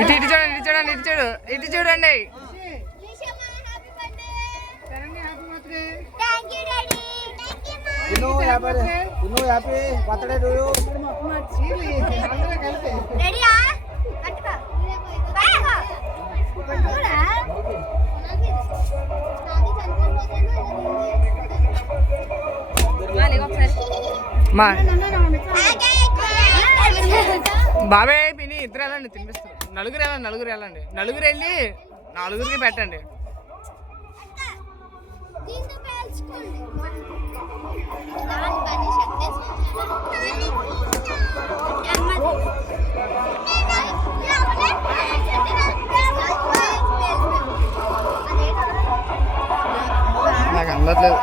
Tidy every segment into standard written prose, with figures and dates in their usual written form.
ఇటు ఇటు చూడండి, ఇటు చూడండి, ఇటు చూడండి. Happy birthday to you. బాబాయ్ పిని ఇద్దరు వెళ్ళండి, తినిపిస్తారు. నలుగురు వెళ్ళండి. నలుగురు వెళ్ళి నలుగురికి పెట్టండి. నాకు అందట్లేదు.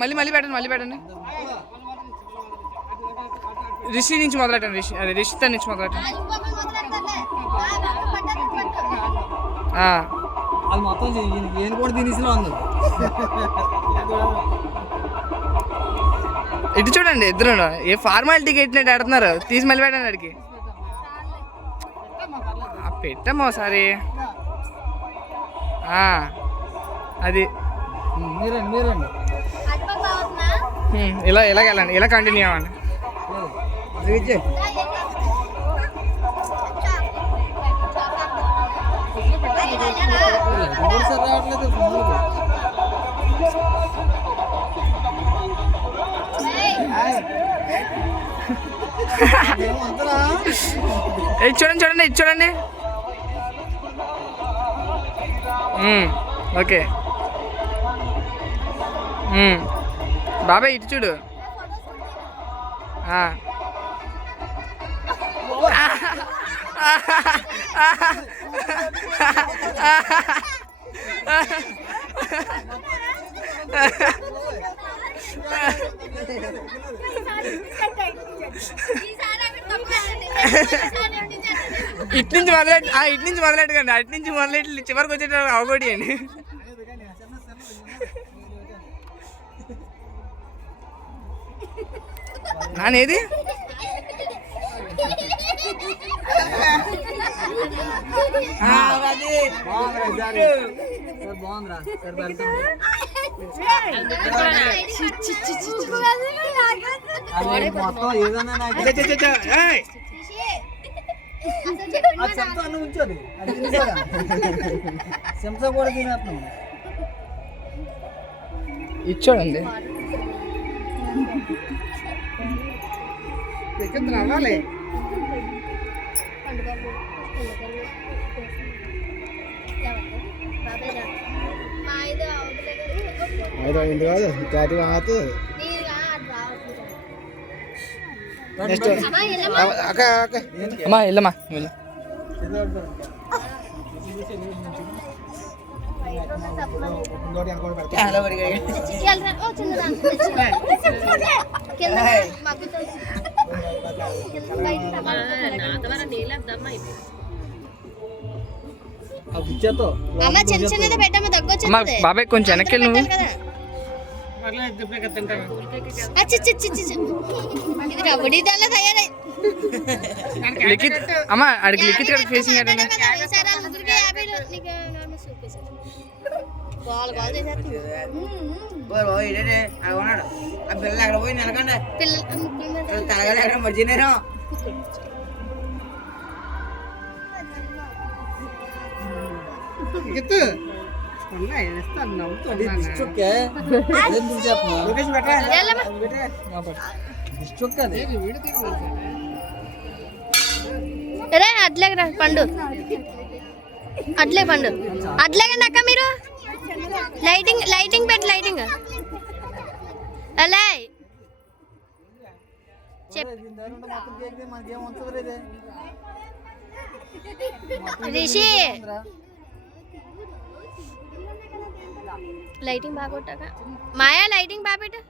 మళ్ళీ పెట్టండి. రిషి నుంచి మొదలెట్టండి. రిషిత నుంచి మొదలెట్టండి. అది మొత్తం ఏం కూడా తినేసిలో ఉంది. ఇటు చూడండి, ఇద్దరు ఏ ఫార్మాలిటీకి ఎట్టినట్టు ఆడుతున్నారు. తీసి మళ్ళీ పెట్టండి అడిగి. పెట్టమ్మా ఒకసారి. అది మీరండి ఇలా వెళ్ళండి, ఇలా కంటిన్యూ అవ్వండి. చూడండి. ఓకే బాబాయ్ ఇటు చూడు. ఇటు నుంచి మొదలెట్టకండి. అటు నుంచి మొదలెట్టి చివరికి వచ్చేటప్పుడు అవగొడి అండి. నానేది మొత్తం ఏదన్నా చెప్తాను ఉంచోది. చెంచా కూడా తినేస్తున్నాం. ఇచ్చోడండి. రావాలి ఇది కాదు చాటి వాంగతు. నెక్స్ట్ అక్క అమ్మా వెళ్ళమ్మా. బాబాయ్ కొంచెం వెనక్కి నువ్వు. లిఖిత్ అమ్మా అడిగి లిఖిత్ గారికి ఫేసింగ్ పిల్లలు అక్కడ పోయి నెలకండి తలగడ ఎక్కడ మర్చినేరా. అట్లే పండు అట్లేకండి అక్క. మీరు లైటింగ్ పెట్టి లైటింగ్ అలా రిషి లైటింగ్ బాగా కొట్టాక మాయా లైటింగ్ బాగా పెట్టు.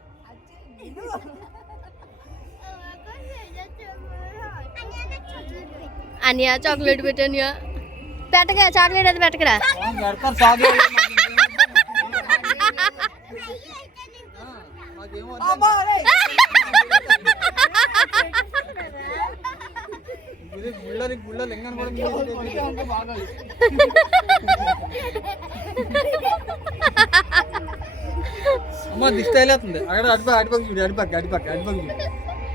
అనియా చాక్లెట్ పెట్టానియా పెట్టగా చాక్లెట్ అది పెట్టకరా అమ్మ దిష్టి వెళ్ళేస్తుంది అక్కడ అటుపక్క చూడు అటుపక్క చూడు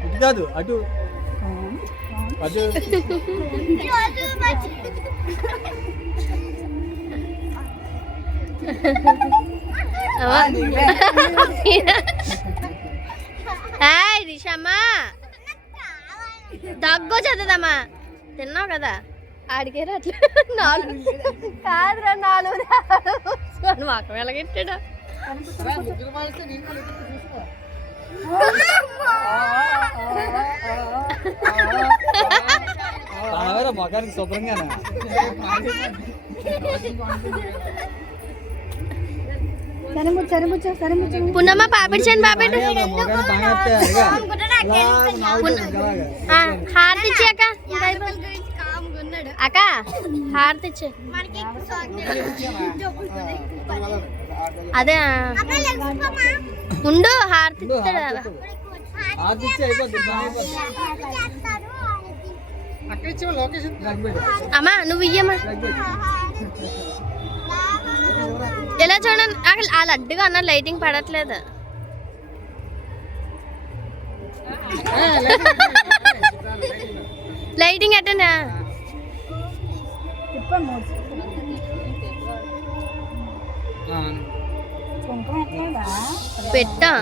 ఇటు కాదు అటు అటు హాయ్ రిషమ్మా దగ్గు చదదమ్మా తిన్నావు కదా ఆడికేరా అట్లా 4 కాదురా 4 మాకు వెలగెట్టాడు మగానికి శుభ్రంగానే పున్నమ్మ పాపిడ్చండి పాపిడ్ హారతి ఇచ్చి అక్క అక్క హారతి ఇచ్చి అదే ఉండు హారతి ఇస్తాడు కదా అమ్మా నువ్వు ఇయ్యమ్మా ఎలా చూడండి అక్కడ ఆ లడ్డుగా అన్న లైటింగ్ పడట్లేదు లైటింగ్ ఎట్టనా పెట్టా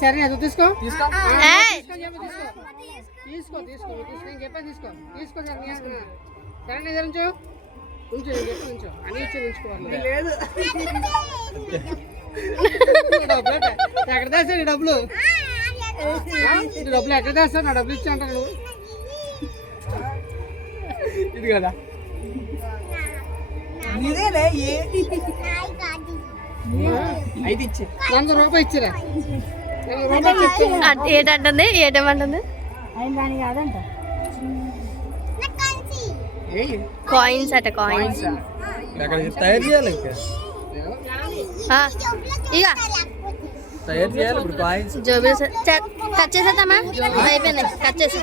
సరే అది తీసుకో ఏయ్, తీసుకో నేను చెప్పాను తీసుకో సరే ఉంచు ఉంచు నేను చెప్పి ఉంచు అని ఇచ్చి ఉంచుకోవాలి లేదు ఎక్కడ దాస్తాను డబ్బులు ఎక్కడ దాస్తాను నా డబ్బులు ఇచ్చి అంటారు ఇది కదా అయితే ఇచ్చి 100 రూపాయలు ఇచ్చిరా ఏటంటుంది ఏటేమంటుంది కాయిన్స్ అట కాయిన్స్ తయారు చేయాలి ఇంకా ఇక తయారు చేయాలి ఇప్పుడు కాయిన్స్ జోబీ కట్ చేసేద్దామా అయిపోయింది కట్ చేసా